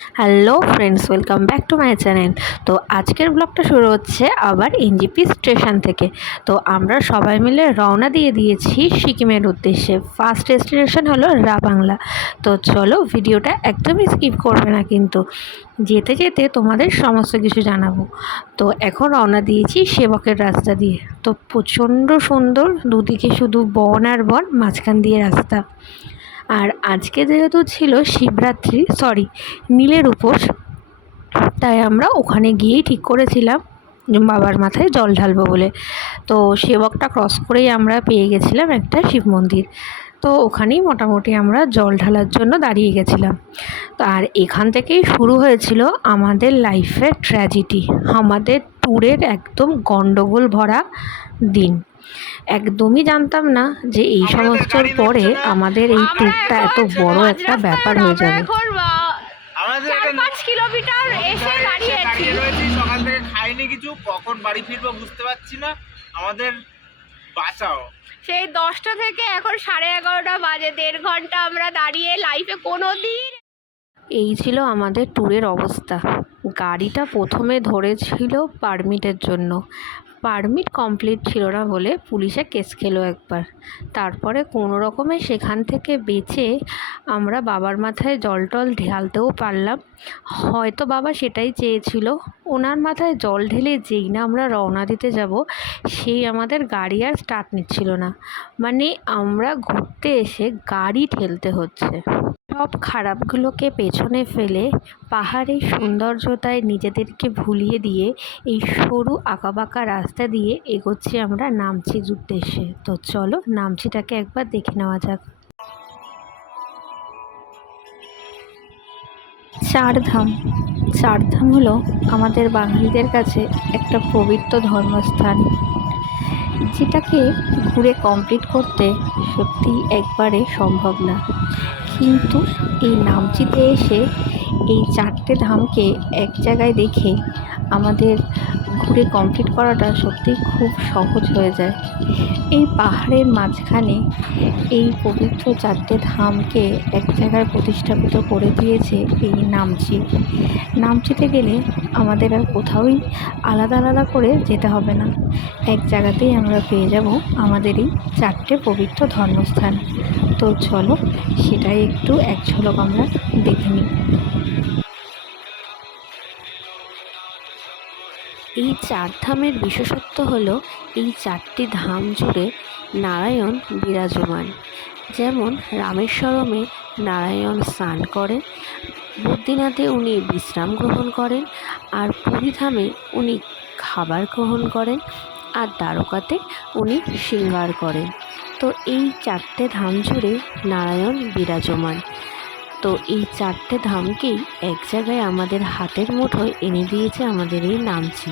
Hello friends, welcome back to my channel. তো আজকের ব্লগটা শুরু হচ্ছে আবার এনজেপি স্টেশন থেকে। তো আমরা সবাই মিলে রওনা দিয়ে দিয়েছি সিকিমের উদ্দেশ্যে। ফার্স্ট ডেস্টিনেশন হলো রাবাংলা। তো চলো, ভিডিওটা একদমই স্কিপ করবে না কিন্তু, যেতে যেতে তোমাদের সমস্ত কিছু জানাবো। তো এখন রওনা দিয়েছি সেবকের রাস্তা দিয়ে। তো প্রচণ্ড সুন্দর, দুদিকে শুধু বন আর বন, মাঝখান দিয়ে রাস্তা। আর আজকে যেহেতু ছিল নীলের উপোস, তাই আমরা ওখানে গিয়েই ঠিক করেছিলাম বাবার মাথায় জল ঢালবো বলে। তো সেবকটা ক্রস করেই আমরা পেয়ে গেছিলাম একটা শিব মন্দির। তো ওখানেই মোটামুটি আমরা জল ঢালার জন্য দাঁড়িয়ে গেছিলাম। তো আর এখান থেকেই শুরু হয়েছিল আমাদের লাইফের ট্র্যাজেডি, আমাদের ট্যুরের একদম গন্ডগোল ভরা দিন। একদমই জানতাম না যে এই সমস্তর পরে আমাদের এই ট্যুরটা এত বড় একটা ব্যাপার হয়ে যাবে। সকাল থেকে খাইনি কিছু, কখন বাড়ি ফিরবো বুঝতে পারছি না। আমাদের বাঁচাও। সেই 10টা থেকে এখন 11:30 বাজে, 1.5 ঘন্টা আমরা দাঁড়িয়ে। লাইফে কোনো দিন এই ছিল আমাদের ট্যুরের অবস্থা। গাড়িটা প্রথমে ধরেছিল পারমিটের জন্য, পারমিট কমপ্লিট ছিল না বলে পুলিশে কেস খেলো একবার। তারপরে কোনো রকমে সেখান থেকে বেঁচে আমরা বাবার মাথায় জল টল ঢালতেও পারলাম। হয়তো বাবা সেটাই চেয়েছিল, ওনার মাথায় জল ঢেলে যেই না আমরা রওনা দিতে যাব, সেই আমাদের গাড়ি আর স্টার্ট নিচ্ছিল না। মানে আমরা ঘুরতে এসে গাড়ি ঠেলতে হচ্ছে। সব খারাপগুলোকে পেছনে ফেলে পাহাড়ের সৌন্দর্যতায় নিজেদেরকে ভুলিয়ে দিয়ে এই সরু আঁকাবাঁকা রাস্তা দিয়ে এগোচ্ছি আমরা নামচির উদ্দেশ্যে। তো চলো নামচিটাকে একবার দেখে নেওয়া যাক। চারধাম হলো আমাদের বাঙালিদের কাছে একটা পবিত্র ধর্মস্থান, যেটাকে ঘুরে কমপ্লিট করতে সত্যি একবারে সম্ভব না। কিন্তু এই নামচিতে এসে এই 4টে ধামকে এক জায়গায় দেখে আমাদের ঘুরে কমপ্লিট করাটা সত্যিই খুব সহজ হয়ে যায়। এই পাহাড়ের মাঝখানে এই পবিত্র 4টে ধামকে এক জায়গায় প্রতিষ্ঠাপিত করে দিয়েছে এই নামচিতে গেলে আমাদের আর কোথাওই আলাদা আলাদা করে যেতে হবে না, এক জায়গাতেই আমরা পেয়ে যাব আমাদের এই 4টে পবিত্র ধর্মস্থান। তো চলো সেটাই একটু এক ঝলক আমরা দেখে নিই। এই 4 ধামের বিশেষত্ব হলো এই 4টি ধাম জুড়ে নারায়ণ বিরাজমান। যেমন রামেশ্বরমে নারায়ণ স্নান করেন, বদ্রীনাথে উনি বিশ্রাম গ্রহণ করেন, আর পুরী ধামে উনি খাবার গ্রহণ করেন, আর দ্বারকাতে উনি শৃঙ্গার করেন। তো এই 4টে ধাম জুড়ে নারায়ণ বিরাজমান। তো এই 4টে ধামকেই এক জায়গায় আমাদের হাতের মুঠোয় এনে দিয়েছে আমাদের এই নামচি।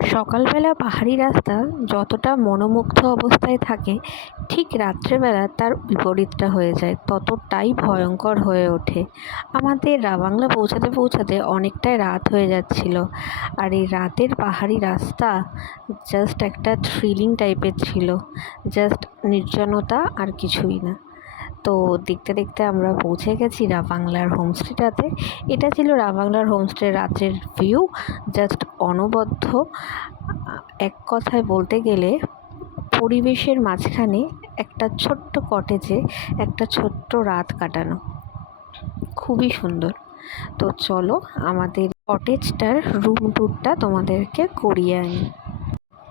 সকালবেলা পাহাড়ি রাস্তা যতটা মনোমুগ্ধ অবস্থায় থাকে, ঠিক রাত্রেবেলা তার বিপরীতটা হয়ে যায়, ততটাই ভয়ঙ্কর হয়ে ওঠে। আমাদের রাবাংলা পৌঁছাতে পৌঁছাতে অনেকটাই রাত হয়ে যাচ্ছিল। আর এই রাতের পাহাড়ি রাস্তা জাস্ট একটা থ্রিলিং টাইপের ছিল, জাস্ট নির্জনতা আর কিছুই না। তো দেখতে দেখতে আমরা পৌঁছে গেছি রাবাংলার হোমস্টেটাতে। এটা ছিল রাবাংলার হোমস্টের রাতের ভিউ, জাস্ট অনবদ্য। এক কথায় বলতে গেলে পরিবেশের মাঝখানে একটা ছোট্ট কটেজে একটা ছোট্ট রাত কাটানো, খুবই সুন্দর। তো চলো আমাদের কটেজটার রুম ট্যুরটা তোমাদেরকে করিয়ে আনি।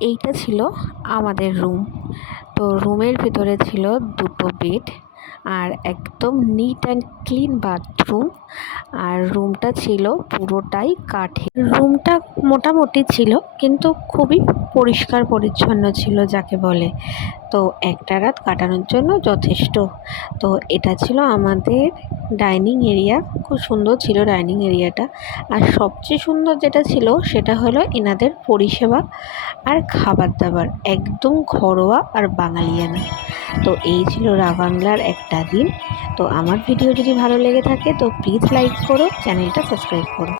এইটা ছিল আমাদের রুম। তো রুমের ভিতরে ছিল 2টো বেড আর একদম নিট অ্যান্ড ক্লিন বাথরুম। আর রুমটা ছিল পুরোটাই কাঠের। রুমটা মোটামুটি ছিল, কিন্তু খুবই পরিষ্কার পরিচ্ছন্ন ছিল যাকে বলে। তো একটা রাত কাটানোর জন্য যথেষ্ট। তো এটা ছিল আমাদের ডাইনিং এরিয়া, খুব সুন্দর ছিল ডাইনিং এরিয়াটা। আর সবচেয়ে সুন্দর যেটা ছিল সেটা হলো এনাদের পরিষেবা আর খাবার দাবার, একদম ঘরোয়া আর বাঙালিয়ানা। তো এই ছিল রাবাংলার একটা দিন। তো আমার ভিডিও যদি ভালো লেগে থাকে তো প্লিজ লাইক করো, চ্যানেলটা সাবস্ক্রাইব করো।